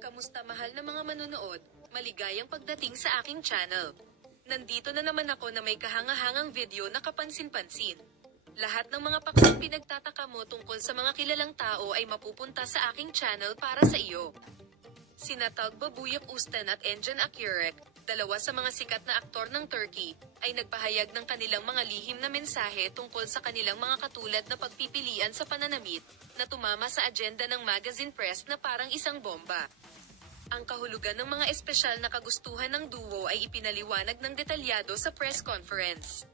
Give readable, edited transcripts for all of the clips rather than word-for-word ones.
Kamusta mahal na mga manonood, maligayang pagdating sa aking channel. Nandito na naman ako na may kahangahangang video na kapansin-pansin. Lahat ng mga paksang pinagtataka mo tungkol sa mga kilalang tao ay mapupunta sa aking channel para sa iyo. Sina Tagbabuyak Ustan at Engin Akyurek, dalawa sa mga sikat na aktor ng Turkey, ay nagpahayag ng kanilang mga lihim na mensahe tungkol sa kanilang mga katulad na pagpipilian sa pananamit, na tumama sa agenda ng magazine press na parang isang bomba. Ang kahulugan ng mga espesyal na kagustuhan ng duo ay ipinaliwanag ng detalyado sa press conference.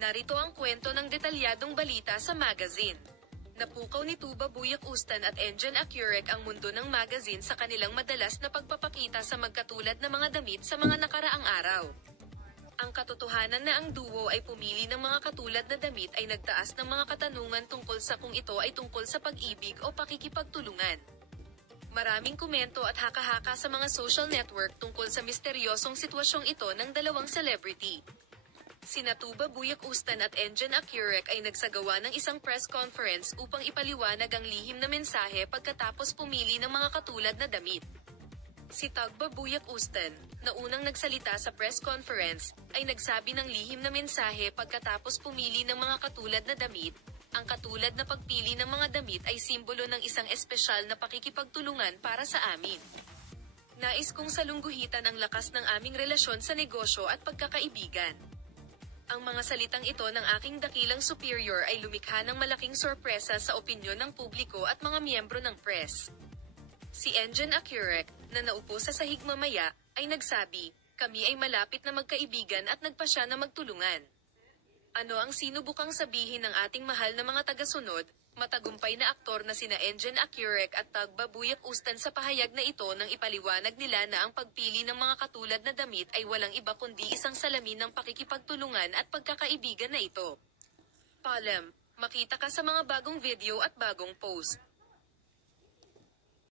Narito ang kwento ng detalyadong balita sa magazine. Napukaw ni Tagbabuyak Ustan at Engin Akyurek ang mundo ng magazine sa kanilang madalas na pagpapakita sa magkatulad na mga damit sa mga nakaraang araw. Ang katotohanan na ang duo ay pumili ng mga katulad na damit ay nagtaas ng mga katanungan tungkol sa kung ito ay tungkol sa pag-ibig o pakikipagtulungan. Maraming komento at haka-haka sa mga social network tungkol sa misteryosong sitwasyong ito ng dalawang celebrity. Sina Tagbabuyak Ustan at Engin Akyurek ay nagsagawa ng isang press conference upang ipaliwanag ang lihim na mensahe pagkatapos pumili ng mga katulad na damit. Si Tagbabuyak Ustan, na unang nagsalita sa press conference, ay nagsabi ng lihim na mensahe pagkatapos pumili ng mga katulad na damit. Ang katulad na pagpili ng mga damit ay simbolo ng isang espesyal na pakikipagtulungan para sa amin. Nais kong salungguhitan ang lakas ng aming relasyon sa negosyo at pagkakaibigan. Ang mga salitang ito ng aking dakilang superior ay lumikha ng malaking sorpresa sa opinyon ng publiko at mga miyembro ng press. Si Engin Akyurek, na naupo sa sahig mamaya, ay nagsabi, "Kami ay malapit na magkaibigan at nagpasya na magtulungan." Ano ang sinubukang sabihin ng ating mahal na mga tagasunod, matagumpay na aktor na sina Engin Akyurek at Tagbabuyak Ustan sa pahayag na ito nang ipaliwanag nila na ang pagpili ng mga katulad na damit ay walang iba kundi isang salamin ng pakikipagtulungan at pagkakaibigan na ito. Palem, makita ka sa mga bagong video at bagong post.